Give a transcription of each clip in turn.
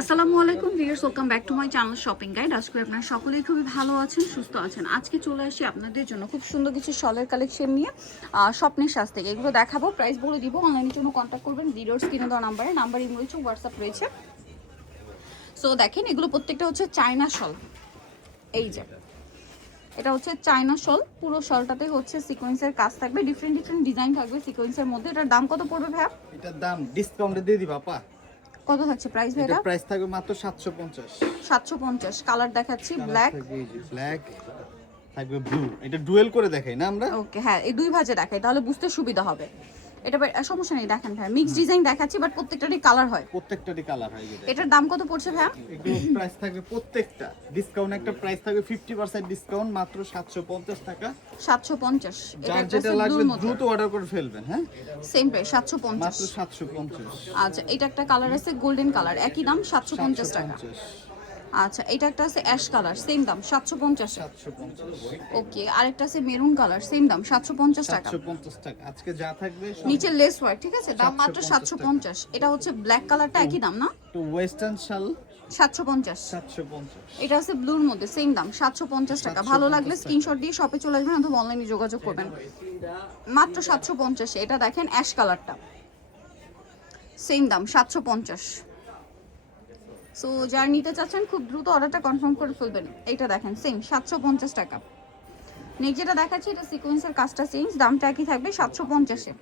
আসসালামু আলাইকুম viewers, welcome back to my channel shopping guide. আজকে আপনারা সকলেই খুবই ভালো আছেন, সুস্থ আছেন। আজকে চলে আসি আপনাদের জন্য খুব সুন্দর কিছু শলের কালেকশন নিয়ে স্বপ্নের সাজ থেকে। এগুলো দেখাবো, প্রাইস বলে দিব। অনলাইনের জন্য কন্ট্যাক্ট করবেন ভিডিওর স্ক্রিনে দেওয়া নাম্বার ইমো রয়েছে, হোয়াটসঅ্যাপ রয়েছে। সো দেখেন, এগুলো প্রত্যেকটা হচ্ছে চায়না শল। এই যে এটা হচ্ছে চায়না শল, পুরো শলটাতে হচ্ছে সিকোয়েন্সের কাজ থাকবে, ডিফারেন্ট ডিজাইন থাকবে সিকোয়েন্সের মধ্যে। এটার দাম কত পড়বে ভাইয়া? এটার দাম ডিসকাউন্টে দিয়ে দিবা আপা। কত থাকছে প্রাইস ভাইয়া? এটা প্রাইস থাকবে মাত্র 750। 750। কালার দেখাচ্ছি ব্ল্যাক, ব্ল্যাক থাকবে ব্লু। এটা ডুয়েল করে দেখাই না আমরা? ওকে, হ্যাঁ এই দুই ভাজে দেখাই, তাহলে বুঝতে সুবিধা হবে। এটা সমস্যা নেই, দেখেন ভাই মিক্স ডিজাইন দেখাচ্ছি, বাট প্রত্যেকটারই কালার হয়। প্রত্যেকটারই কালার হয়। এটার দাম কত পড়ছে ভাইয়া? এগুলো প্রাইস থাকবে প্রত্যেকটা ডিসকাউন্ট, একটা প্রাইস থাকবে 50% ডিসকাউন্ট, মাত্র 750 টাকা। 750। যার যেটা লাগবে দ্রুত অর্ডার করে ফেলবেন। হ্যাঁ, সেম প্রাইস 750, মাত্র 750। আচ্ছা, এটা একটা কালার আছে গোল্ডেন কালার, একই দাম 750 টাকা। আচ্ছা, এটা একটা আছে অ্যাশ কালার, সেম দাম 750। 750। ওকে, আরেকটা আছে মেরুন কালার, সেম দাম 750 টাকা। 750 টাকা। আজকে যা থাকবে নিচে লেস ওয়ার্ক, ঠিক আছে, দাম মাত্র 750। এটা হচ্ছে ব্ল্যাক কালারটা, একই দাম না? তো ওয়েস্টার্ন শাল 750। 750। এটা আছে ব্লুর মধ্যে, সেম দাম 750 টাকা। ভালো লাগলে স্ক্রিনশট দিয়ে শপে চলে আসবেন অথবা অনলাইনে যোগাযোগ করবেন। মাত্র 750। এটা দেখেন অ্যাশ কালারটা, সেম দাম 750। সো যারা নিতে চাচ্ছেন খুব দ্রুত অর্ডারটা কনফার্ম করে ফেলবেন। এটা দেখেন সেম 750 টাকা। নেক্সট যেটা দেখাচ্ছি, এটা সিকোয়েন্সের কাজটা চেঞ্জ, দামটা একই থাকবে 750-এ।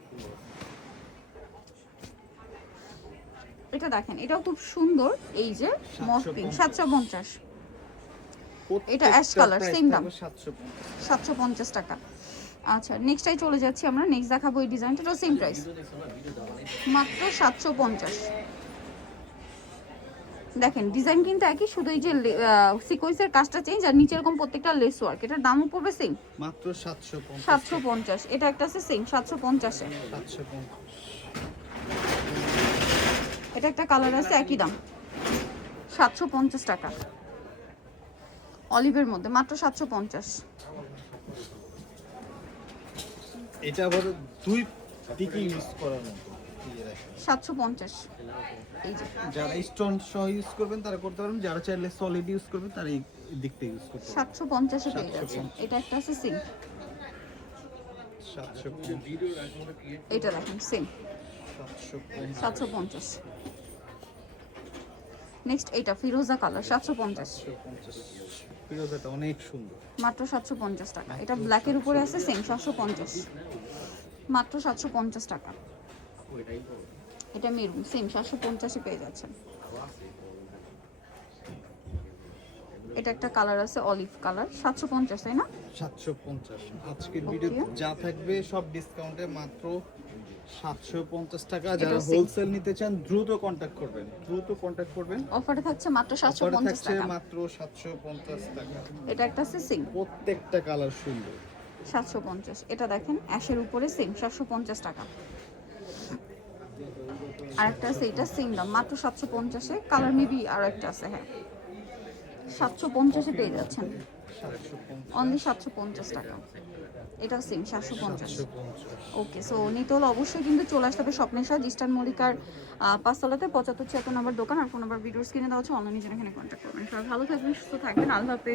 এটা দেখেন, এটাও খুব সুন্দর, এই যে মফ পিঙ্ক, 750। এটা অ্যাশ কালার, সেম দাম 750 টাকা। আচ্ছা, নেক্সটটাই চলে যাচ্ছি আমরা। নেক্সট দেখাবো এই ডিজাইনটা, এটাও সেম প্রাইস, মাত্র 750। দেখেন ডিজাইন কিন্তু একই, শুধু এই যে সিকোয়েন্সের কাজটা চেঞ্জ আর নিচে এরকম প্রত্যেকটা লেস ওয়ার্ক। এটার দামও পড়বে সেম, মাত্র 750। 750। এটা একটা আছে সেম 750-এ। 750। এটা একটা কালার আছে, একই দাম 750 টাকা। অলিভের মধ্যে মাত্র 750। এটা আবার দুই দিকে ইউজ করার মতো। 750। এই যে যারা স্টোন সহ ইউজ করবেন তারা করতে পারবেন, যারা চাইলে সলিড ইউজ করবেন তারা এই দিক থেকে ইউজ করতে পারবেন। 750-এ পেয়ে যাচ্ছেন। এটা একটা আছে সেম, 750। এটা দেখেন সেম 750। 750। নেক্সট এটা ফিরোজা কালার, 750। 750। ফিরোজাটা অনেক সুন্দর, মাত্র 750 টাকা। এটা ব্ল্যাকের উপরে আছে সেম 750, মাত্র 750 টাকা। এটা মেরুন, সেম 750-এ পেয়ে যাচ্ছেন। এটা একটা কালার আছে অলিভ কালার, 750, তাই না? 750। আজকের ভিডিও যা থাকবে সব ডিসকাউন্টে মাত্র 750 টাকা। যারা হোলসেল নিতে চান দ্রুত কন্টাক্ট করবেন। অফারে থাকছে মাত্র অফারে 750 থাকছে টাকা। মাত্র 750 টাকা। এটা একটা আছে সেম প্রত্যেকটা কালার সুন্দর, 750। এটা দেখেন অ্যাশের উপরে সেম 750 টাকা। আরেকটা আছে, এটা সেম দাম মাত্র 750-এ। কালার মেবি আর একটা আছে, হ্যাঁ 750-এ পেয়ে যাচ্ছেন, 750। অনলি 750 টাকা। এটা সেম 750। ওকে, সো নিতে হলে অবশ্যই কিন্তু চলে আসতে হবে স্বপ্নের সাজ, ইস্টার্ন মল্লিকার 5তলাতে 75-76 নম্বর দোকান। আর ফোন নাম্বার ভিডিওস কিনে দেওয়া হচ্ছে, অনলাইনে জন্য এখানে কন্ট্যাক্ট করবেন। সবাই ভালো থাকবেন, সুস্থ থাকবেন, আল্লাহ হাফেজ।